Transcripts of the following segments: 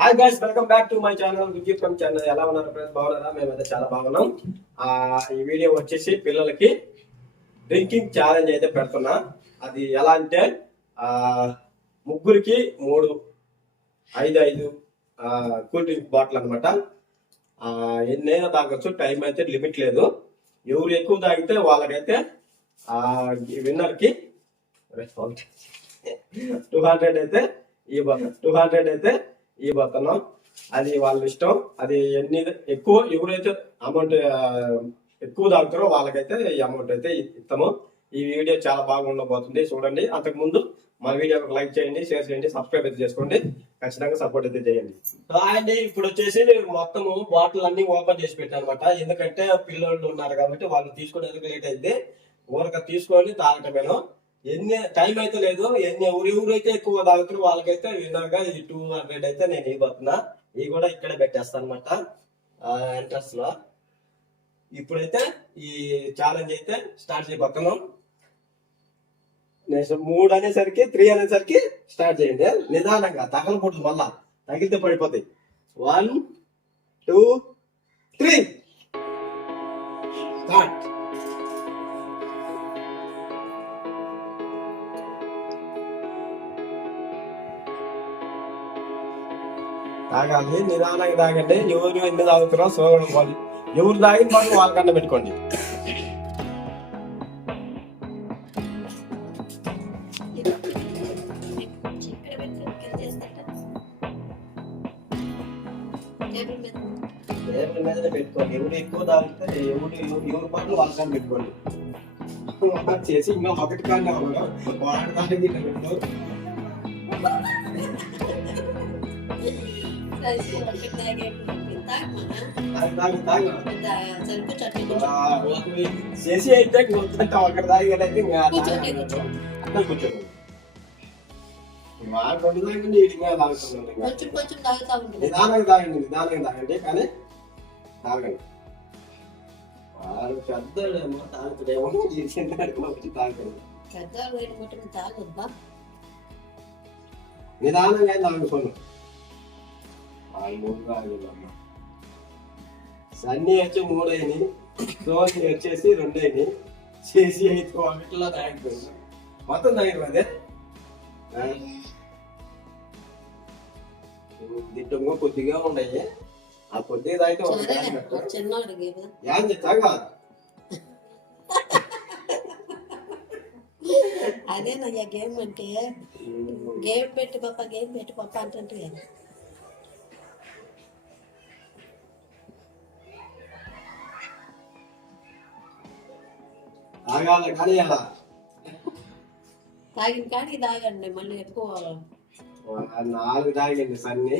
Hi guys welcome back to my channel విద్యుత్కం channel ఎలా ఉన్నారు friends బాగున్నారా? మేమైతే చాలా బాగున్నాం. ఆ, ఈ వీడియో వచ్చేసి పిల్లలకి డ్రింకింగ్ ఛాలెంజ్ అయితే పెడుతున్నా. అది ఎలా అంటే ఆ, ముగ్గురికి మూడు ఐదు ఐదు కూల్ డ్రింక్ బాటిల్ అనమాట ఎన్నైనా తాగొచ్చు టైం అయితే లిమిట్ లేదు. ఎవరు ఎక్కువ తాగితే వాళ్ళకైతే విన్నర్కి టూ హండ్రెడ్ అయితే ఈ టూ హండ్రెడ్ అయితే ఇవ్వబోతున్నాం అది వాళ్ళ ఇష్టం. అది ఎన్ని ఎక్కువ ఎవరైతే అమౌంట్ ఎక్కువ తాగుతారో వాళ్ళకైతే ఈ అమౌంట్ అయితే ఇస్తాము ఈ వీడియో చాలా బాగుండబోతుంది చూడండి. అంతకు ముందు మా వీడియోకి లైక్ చేయండి షేర్ చేయండి సబ్స్క్రైబ్ అయితే చేసుకోండి. ఖచ్చితంగా సపోర్ట్ అయితే చేయండి. అండి. ఇప్పుడు వచ్చేసి మొత్తము బాటిల్ అన్ని ఓపెన్ చేసి పెట్టాను అనమాట ఎందుకంటే పిల్లలు ఉన్నారు కాబట్టి వాళ్ళు తీసుకోవడానికి లేట్ అయితే ఊరక తీసుకొని తాగటమేనో. ఎన్ని టైం అయితే లేదు ఎన్ని ఎవరు ఎవరైతే ఎక్కువ తాగుతారు వాళ్ళకైతే విధంగా ఈ టూ హండ్రెడ్ అయితే నేను ఇవ్వబోతున్నా ఇవి కూడా ఇక్కడే పెట్టేస్తాను అనమాట ఎంట్రన్స్లో. ఇప్పుడైతే ఈ ఛాలెంజ్ అయితే స్టార్ట్ చేయబోతున్నాం. నెక్స్ట్ మూడు అనేసరికి త్రీ అనేసరికి స్టార్ట్ చేయండి. నిదానంగా తగలకూడదు మళ్ళా తగిలితే పడిపోతాయి. వన్ టూ త్రీ స్టార్ట్ తాగాలి నిదానంగా తాగండి. ఎవరు ఎన్ని తాగుతారో సో ఎవరు తాగిన వాళ్ళు వాళ్ళకన్నా పెట్టుకోండి. టేబుల్ పెట్టుకోండి. ఎవరు ఎక్కువ తాగితే ఎవరు ఎవరు పనులు వాళ్ళకన్నా పెట్టుకోండి. చేసి ఇంకా ఒకటి కానీ వాడు తాగి చేసి అయితే వద్దంటే ఒకటి తాగినట్లయితే కూర్చోండి, కూర్చోండి. రెండు తాగండి ఇది తాగుతున్నాడు కొంచెం కొంచెం ఉంటుంది నిదానంగా నిదానంగా కానీ తాగండి వాడు పెద్దడేమో తాగుతాడేమో ఈ తాగండి తాగొద్దా నిదానంగా తాగుకోండి సన్నీ వచ్చి మూడు అయినాయి సోని వచ్చేసి రెండు అయినాయి చేసి అయితే ఒకటిలో తాగిపోయింది మొత్తం తాగిన అదే? దిట్టంగా కొద్దిగా ఉన్నాయి ఆ కొద్దిగా తాగితే ఒకటి సరే తాగినట్టు. చిన్నవాడికి ఏం తాగా. అదే నా గేమ్ అంటే గేమ్ పెట్టి పప్ప గేమ్ పెట్టి పప్ప అంటుంటే. తాగాల కానీ అలా తాగిన కాడికి తాగండి మళ్ళీ ఎక్కువ నాలుగు తాగింది సన్ని.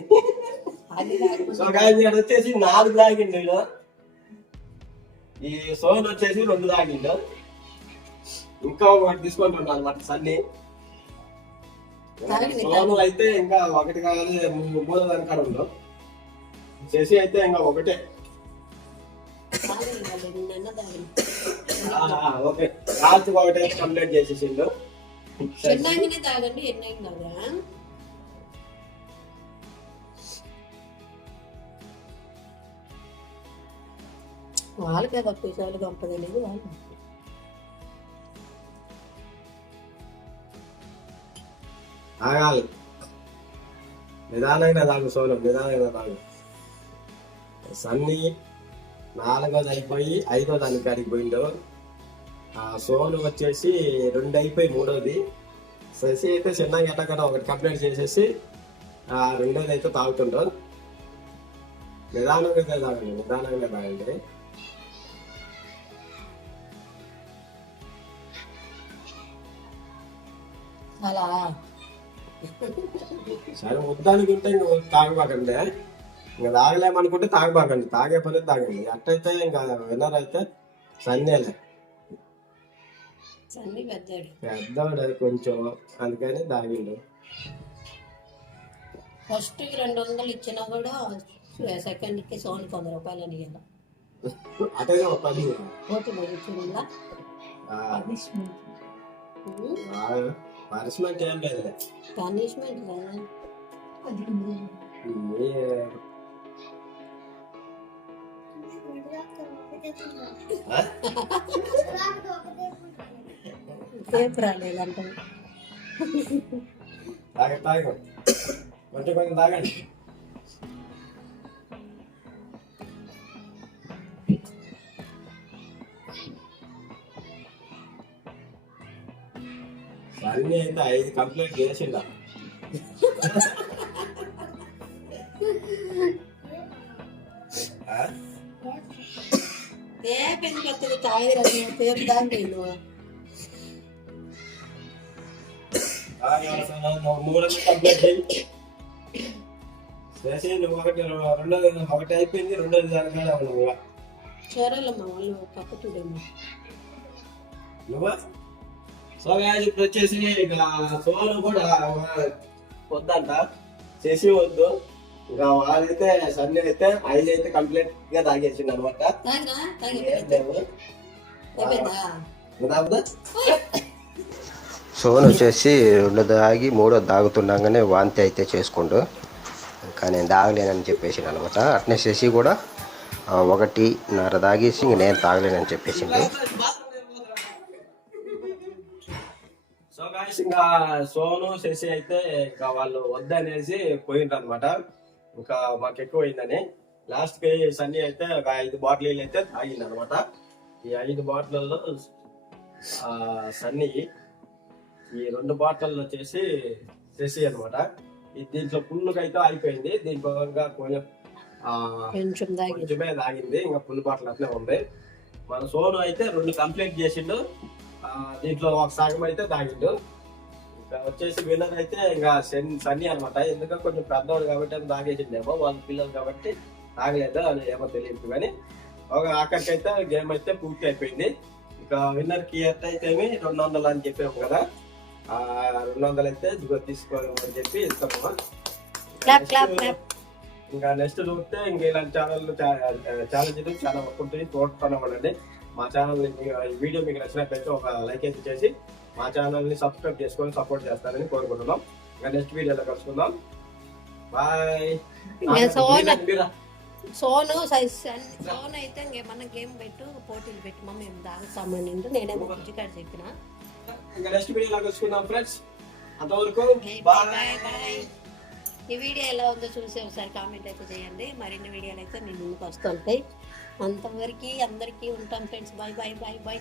సో ఇక్కడ వచ్చేసి నాలుగు తాగిండు. ఈ సోన్ వచ్చేసి రెండు తాగిండు. ఇంకా ఒకటి తీసుకుంటున్నాను అనమాట సన్ని. సోను అయితే ఇంకా ఒకటి కావాలి మూడో దానికాడ చేసి అయితే ఇంకా ఒకటే. ఓకే. లాస్ట్ ఒకటే కంప్లీట్ చేసేసిండు. చిన్నగానే తాగండి ఎన్నైనా తాగా వాళ్ళకే తప్పు ఈసారి గొప్పదనేది వాళ్ళు తాగాలి. నిదానంగా తాగు సోను నిదానంగా తాగు. సన్ని నాలుగోది అయిపోయి ఐదో దానికి కాడికి పోయిండు ఆ సోను వచ్చేసి రెండు అయిపోయి మూడోది. శశి అయితే చిన్నగా ఎట్టకన్నా ఒకటి కంప్లీట్ చేసేసి ఆ రెండోది అయితే తాగుతుండు. నిదానంగా తాగండి నిదానంగా తాగండి. అలా. సరే వద్దానికి ఉంటే తాగబాకండి. ఇంకా తాగలేమనుకుంటే తాగబాకండి. తాగే పని తాగండి. అట్టయితే ఇంకా విన్నర్ అయితే సన్నేలే పెద్దవాడు కొంచెం అందుకని తాగిండు. ఫస్ట్ రెండు వందలు ఇచ్చినా కూడా సెకండ్కి సోనికి వంద రూపాయలు అని ఒక పది. పనిష్మెంట్. ఏం లేదు పనిష్మెంట్ కదా ఏ- ఆ? రేపు రాలేదంట తాగ తాగ కొంచెం కొంచెం తాగండి అన్నీ అయితే ఐదు కంప్లీట్ చేసిండ రేపు ఎందుకు వస్తుంది తాగి రేపు తీరుదాం నేను మూడు కంప్లీట్ చేయి చేసి నువ్వు ఒకటి రెండోది ఒకటి అయిపోయింది రెండోది దానికన్నా నువ్వు చేరాలమ్మా వాళ్ళు పక్క చూడమ్మా నువ్వా సో గాయస్ ఇప్పుడు వచ్చేసి ఇక సోలు కూడా వద్దంట. చేసి వద్దు. ఇంకా వాడైతే సన్నీ అయితే ఐదు అయితే కంప్లీట్గా తాగేసిండు అనమాట సోన్ వచ్చేసి రెండు దాగి మూడో దాగుతుండగానే వాంతి అయితే చేసుకుండు. ఇంకా నేను దాగలేనని చెప్పేసి అనమాట అట్నే శశి కూడా ఆ, ఒకటిన్నర తాగేసి ఇంక నేను తాగలేనని చెప్పేసింది సో గాయస్ ఇంకా సోను శశి అయితే ఇంకా వాళ్ళు వద్దనేసి పోయిండ్రు అనమాట ఇంకా మాకు ఎక్కువ అయిందని లాస్ట్కి సన్నీ అయితే ఒక ఐదు బాటిల్ అయితే తాగింది అనమాట ఈ ఐదు బాటిల్లో సన్నీ ఈ రెండు బాటిల్ వచ్చేసి శశి అనమాట. దీంట్లో ఫుల్గా అయితే అయిపోయింది దీంట్లో కొంచెం కొంచెమే తాగింది. ఇంకా ఫుల్ బాటిల్ అట్లే ఉంది. మన సోను అయితే రెండు కంప్లీట్ చేసిండు. ఆ, దీంట్లో ఒక సగం అయితే తాగిండు. వచ్చేసి విన్నర్ అయితే ఇంకా సన్- సన్నీ అనమాట ఎందుకంటే కొంచెం పెద్దవాడు కాబట్టి అది తాగేసిండేమో వాళ్ళ పిల్లలు కాబట్టి తాగలేదు అని ఏమో తెలియదు కానీ ఒక ఆఖరికైతే గేమ్ అయితే పూర్తి అయిపోయింది. ఇంకా విన్నర్కి ఎంత అయితే రెండు వందలు అని చెప్పాము కదా. ఆ రెండు వందలు అయితే ఇదిగో తీసుకోవాలని చెప్పి ఇస్తాము. ఇంకా నెక్స్ట్ చూస్తే ఇంకా ఇలాంటి ఛానల్ ఛాలెంజ్ చాలా ఉంటుంది. తోడుతున్నామండి మా ఛానల్ వీడియో మీకు నచ్చినట్లయితే ఒక లైక్ అయితే చేసి మా ఛానల్ని సబ్స్క్రైబ్ చేసుకొని సపోర్ట్ చేస్తారని కోరుకుంటున్నాం. ఇంకా నెక్స్ట్ వీడియోలో కలుసుకుందాం. బాయ్ సోను. సోను అయితే ఇంకేమన్నా గేమ్ పెట్టు పోటీలు పెట్టు. మేము తాగుతామని నేనేమో బుజ్జికాడు చెప్పిన. ఇంకా నెక్స్ట్ వీడియోలో కలుసుకుందాం ఫ్రెండ్స్ అంతవరకు బాయ్ బాయ్ బాయ్ ఈ వీడియో ఎలా ఉందో చూసి ఒకసారి కామెంట్ అయితే చేయండి. మరిన్ని వీడియోలు అయితే మీ ముందుకు వస్తుంటాయి. అంతవరకు అందరికీ ఉంటాం friends bye bye bye bye